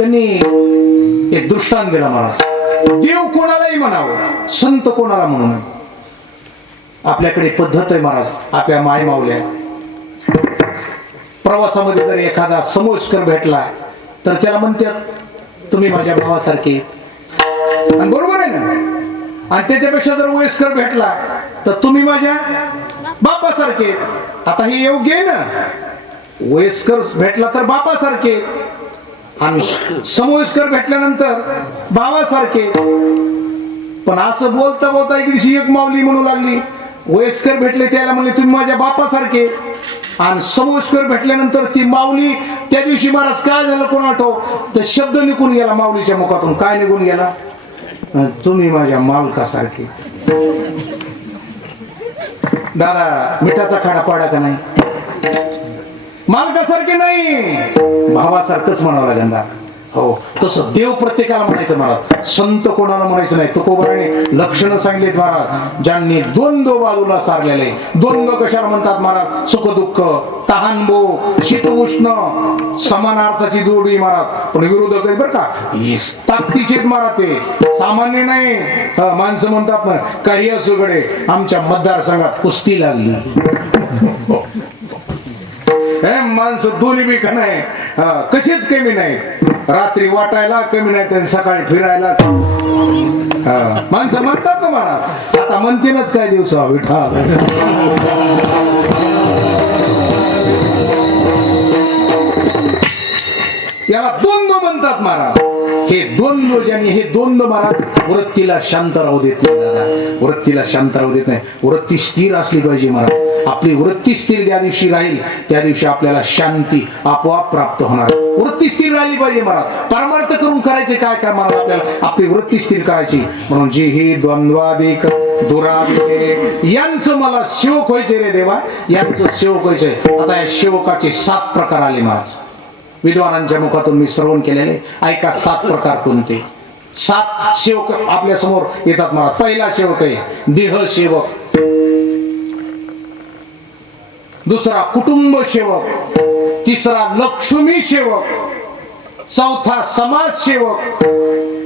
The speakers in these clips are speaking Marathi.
त्यांनी एक दृष्टांत दिला महाराज देव कोणालाही म्हणावं संत कोणाला म्हणून आपल्याकडे पद्धत आहे महाराज आपल्या माय मावल्या प्रवासामध्ये जर एखादा समोस्कर भेटला तर त्याला म्हणतात तुम्ही माझ्या भावासारखे आणि बरोबर आहे ना? आणि त्याच्यापेक्षा जर वयस्कर भेटला तर तुम्ही माझ्या बापासारखे आता हे योग्य आहे ना? वयस्कर भेटला तर बापासारखे आणि समोस्कर भेटल्यानंतर बाबासारखे. पण असं बोलता बोलता एक दिवशी एक माऊली म्हणू लागली वयस्कर भेटले त्याला म्हणले तुम्ही माझ्या बापासारखे. आणि समोस्कर भेटल्यानंतर ती माऊली त्या दिवशी महाराज काय झालं कोण आठव? तर शब्द निघून गेला माऊलीच्या मुखातून. काय निघून गेला? तुम्ही माझ्या मालकासारखे. दादा मिठाचा खाडा पाडा का नाही? मालकासारखे नाही. भावासारखंच म्हणावं लागेल हो तसं देव प्रत्येकाला म्हणायचं महाराज. संत कोणाला म्हणायचं नाही? तुकोबाने लक्षणं सांगलीत महाराज. ज्यांनी द्वंद्व बाजूला सारलेले द्वंद्व कशाला म्हणतात महाराज? सुख दुःख तहानबो शीत उष्ण समानार्थाची जोडी महाराज. पण विरोधक बरं का? ही महाराज ते. सामान्य नाही. माणसं म्हणतात ना काही असू घडे आमच्या मतदारसंघात कुस्ती लागली. माणसं दोन्ही बी का नाही. हा, कशीच कमी नाही. रात्री वाटायला कमी नाही आणि सकाळी फिरायला हा, माणसं म्हणतात ना मला आता म्हणतीलच काय दिवस विठा याला द्वंद्व म्हणतात महाराज हे द्वंद्व ज्याने हे द्वंद्व महाराज वृत्तीला शांत राहू देत नाही दादा. वृत्तीला शांत राहू देत नाही. वृत्ती स्थिर असली पाहिजे महाराज आपली वृत्ती स्थिर ज्या दिवशी राहील त्या दिवशी आपल्याला शांती आपोआप प्राप्त होणार वृत्ती स्थिर राहिली पाहिजे महाराज. परमार्थ करून करायचे काय काय महाराज आपल्याला? आपली वृत्ती स्थिर करायची. म्हणून जी ही द्वंद्वादिक दुरावे यांचं मला सेवक व्हायचे रे देवा. यांचं सेवक व्हायचे. आता या सेवकाचे सात प्रकार आले महाराज. विद्वानांच्या मुखातून मी श्रवण केलेले. ऐका सात प्रकार कोणते? सात सेवक आपल्यासमोर येतात मला पहिला सेवक आहे देह सेवक दुसरा कुटुंब सेवक तिसरा लक्ष्मी सेवक चौथा समाज सेवक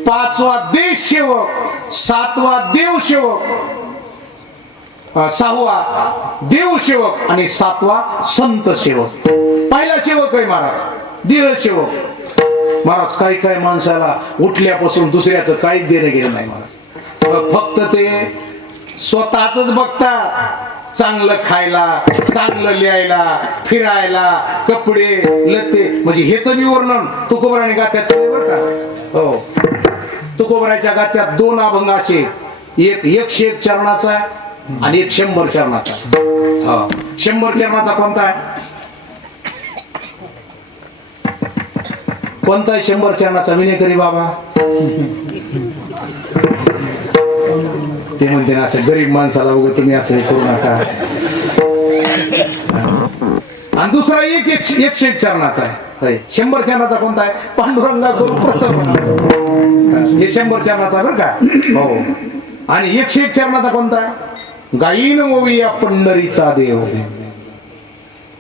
पाचवा देश सेवक सातवा देव सेवक सहावा देव सेवक आणि सातवा संत सेवक. पहिला सेवक आहे महाराज देह सेवक. महाराज काही काही माणसाला उठल्यापासून दुसऱ्याचं काहीच देणं गेलं नाही महाराज. फक्त ते स्वतःच बघतात. चांगलं खायला चांगलं लिहायला फिरायला कपडे लते म्हणजे हेच मी वर्णन तुकोबराने गात्यात केले बरं का? हो. तुकोबराच्या गात्यात दोन अभंग असे. एक एकशे एक चरणाचा आहे आणि एक शंभर चरणाचा. हा. शंभर चरणाचा कोणता? आहे कोणता आहे शंभर चरणाचा? विनय करी बाबा. ते म्हणते ना असं गरीब माणसाला वगैरे तुम्ही असं हे करू नका. आणि दुसरा एक एकशे एक चरणाचा आहे. शंभर चरणाचा कोणता आहे? पांडुरंगा करू प्रथम हे शंभर चरणाचा बरं का? हो. आणि एकशे एक चरणाचा कोणता आहे? गायीन मोविया पंढरीचा देव.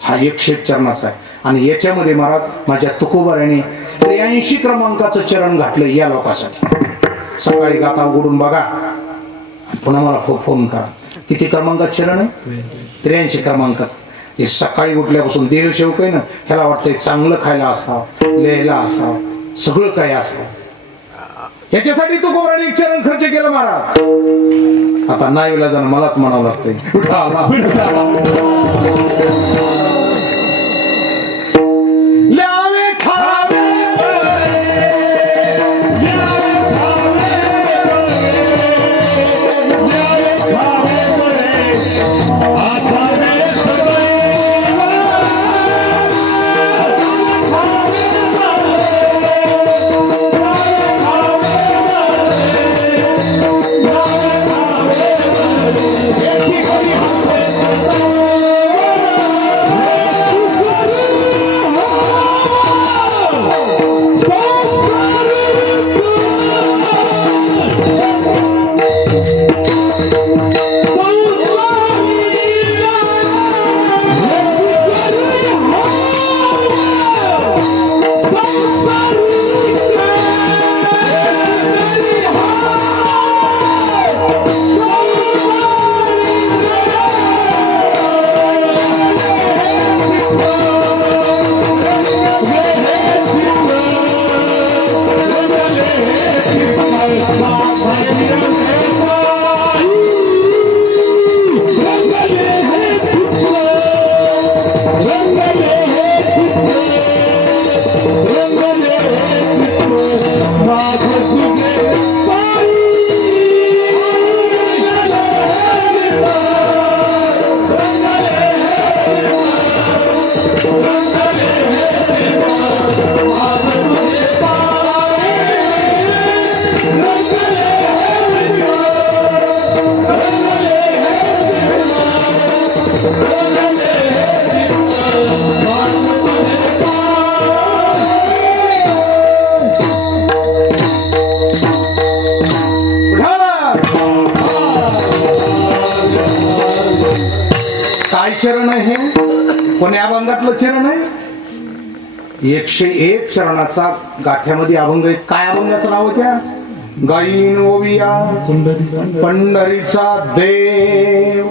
हा एकशे एक चरणाचा आहे. आणि याच्यामध्ये महाराज माझ्या तुकोबाऱ्याने त्र्याऐंशी क्रमांकाचं चरण घातलं या लोकांसाठी. सकाळी गाता उघडून बघा. पुन्हा मला खूप फोन करा. किती क्रमांकात चरण आहे? त्र्याऐंशी क्रमांकाचं ते सकाळी उठल्यापासून देह शेवक आहे ना ह्याला वाटतंय चांगलं खायला असावं लिहायला असावं सगळं काय असावं. याच्यासाठी तो कोबराने एक चरण खर्च केलं महाराज. आता नाही वेळा जाणं मलाच म्हणावं लागतंय. काय चरण आहे हे? कोण्या अभंगातलं चरण आहे? एकशे एक चरणाचा गाठ्यामध्ये अभंग आहे. काय अभंगाचं नाव होत्या गाईन ओविया पंढरीचा देव.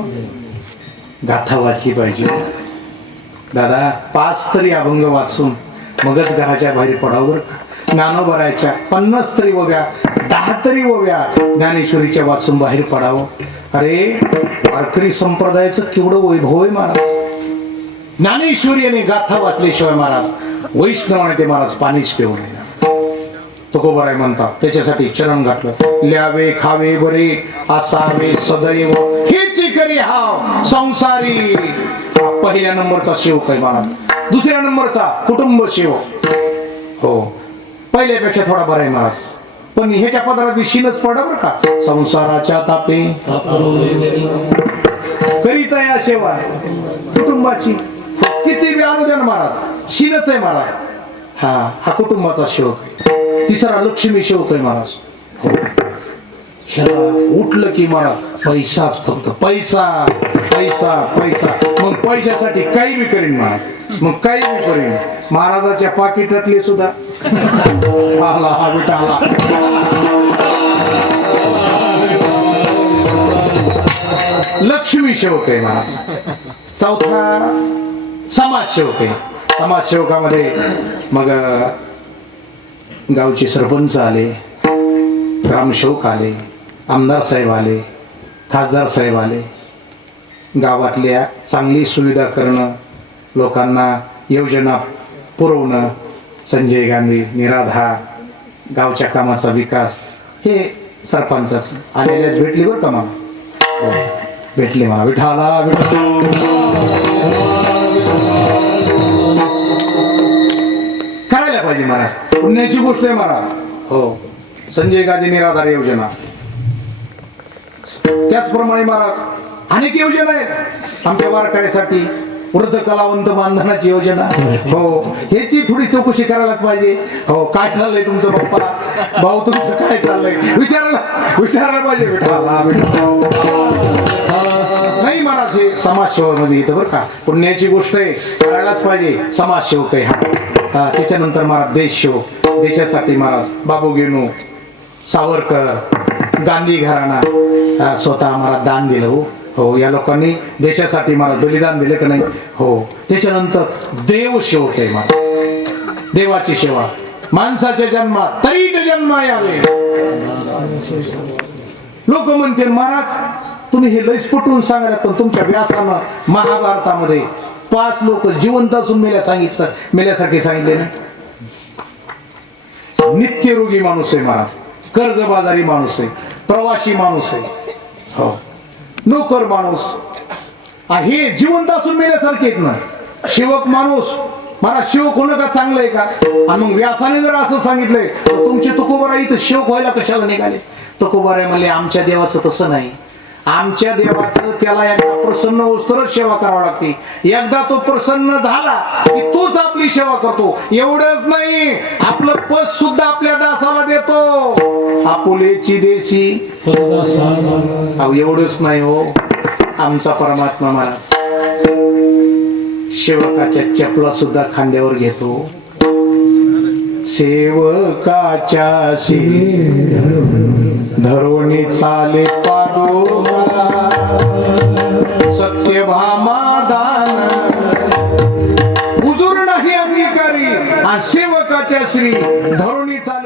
गाथा वाचली पाहिजे. दादा पाच तरी अभंग वाचून मगच घराच्या बाहेर पडावर ज्ञान भरायच्या पन्नास तरी ओव्या दहा तरी ओव्या ज्ञानेश्वरीच्या वाचून बाहेर पडावं. अरे वारकरी संप्रदायाचं केवढं वैभव आहे महाराज. ज्ञानेश्वरी गाथा वाचल्याशिवाय महाराज वैष्णवाने ते महाराज पाणीच पिऊ तुकोबराय म्हणतात त्याच्यासाठी चरण घातलं ल्यावे खावे बरे असावे सदैव. हेच करी हा संसारी. पहिल्या नंबरचा सेवक आहे महाराज. दुसऱ्या नंबरचा कुटुंब सेवक. हो. पहिल्यापेक्षा थोडा बरा आहे महाराज. पण ह्याच्या पदारात विशीनच पडा बरं का. संसाराच्या तापे करीत या सेवा. कुटुंबाची. किती बी अनुदान महाराज. शीनच आहे महाराज. हा हा कुटुंबाचा शिवक आहे. तिसरा लक्ष्मी शिवक आहे महाराज. हो. ह्याला उठलं की महाराज पैसाच फक्त. पैसा पैसा पैसा. मग पैशासाठी काही बी करीन महाराज. मग काही बी करीन. महाराजाच्या पाकिटातले सुद्धा आला हा बेटा आला. लक्ष्मी सेवक आहे महाराज. चौथा समाजसेवक. आहे समाजसेवकामध्ये मग गावचे सरपंच आले ग्रामसेवक आले आमदार साहेब आले खासदार साहेब आले. गावातल्या चांगली सुविधा करणं लोकांना योजना पुरवणं संजय गांधी निराधार गावच्या कामाचा विकास हे सरपंचाच आलेल्याच भेटली बरं का मला? भेटली मला. विठाला करायला पाहिजे महाराज पुण्याची गोष्ट आहे महाराज हो. संजय गांधी निराधार योजना. त्याचप्रमाणे महाराज अनेक योजना आहेत. आमच्या वारकऱ्यासाठी वृद्ध कलावंत बांधनाची योजना हो ह्याची थोडी चौकशी करायला पाहिजे. हो काय चाललंय तुमचं बाप्पा भाऊ तुमचं काय चाललंय? विचारायला विचारायला पाहिजे नाही महाराज हे समाजसेवामध्ये येतं बरं का. पुण्याची गोष्ट आहे करायलाच पाहिजे. समाजसेवक आहे हा. हा, त्याच्यानंतर महाराज देशसेवक. देशासाठी महाराज बाबू गेनू सावरकर गांधी घराणा. स्वतः महाराज दान दिलं हो. हो या लोकांनी देशासाठी मला बलिदान दिले का नाही? हो. त्याच्यानंतर देवसेवक आहे महाराज देवाची सेवा माणसाच्या जन्मात तरीच जन्म यावे. लोक म्हणतील महाराज तुम्ही हे लयच पटवून सांगायला पण तुमच्या व्यासानं महाभारतामध्ये पाच लोक जिवंत असून मेल्या सांगितलं मेल्यासारखे सांगितले ना? नित्यरोगी माणूस आहे महाराज. कर्जबाजारी माणूस आहे. प्रवासी माणूस आहे. हो. नोकर माणूस. हे जिवंत असून मेल्यासारखे आहेत ना. शिवक माणूस. मला शिवक होणं का चांगलं आहे का? आणि मग व्यासाने जर असं सांगितलंय तर तुमचे तुकोबरा इथं शिवक व्हायला कशाला निघाले? तुकोबरा म्हणले आमच्या देवाचं तसं नाही. आमच्या देवाचं त्याला एकदा प्रसन्न होस्तरच सेवा करावी लागते. एकदा तो प्रसन्न झाला की तोच आपली सेवा करतो. एवढंच नाही आपलं पद सुद्धा आपल्या दासाला देतो. आपुलेची देशी. अहो एवढंच नाही हो. आमचा परमात्मा महाराज सेवकाच्या चपला सुद्धा खांद्यावर घेतो. सेवकाच्या शिरी धरोणी चाले पाडोबा सत्यभामा दान. उजूर नाही अंगीकारी सेवकाच्या श्री धरुणी चाले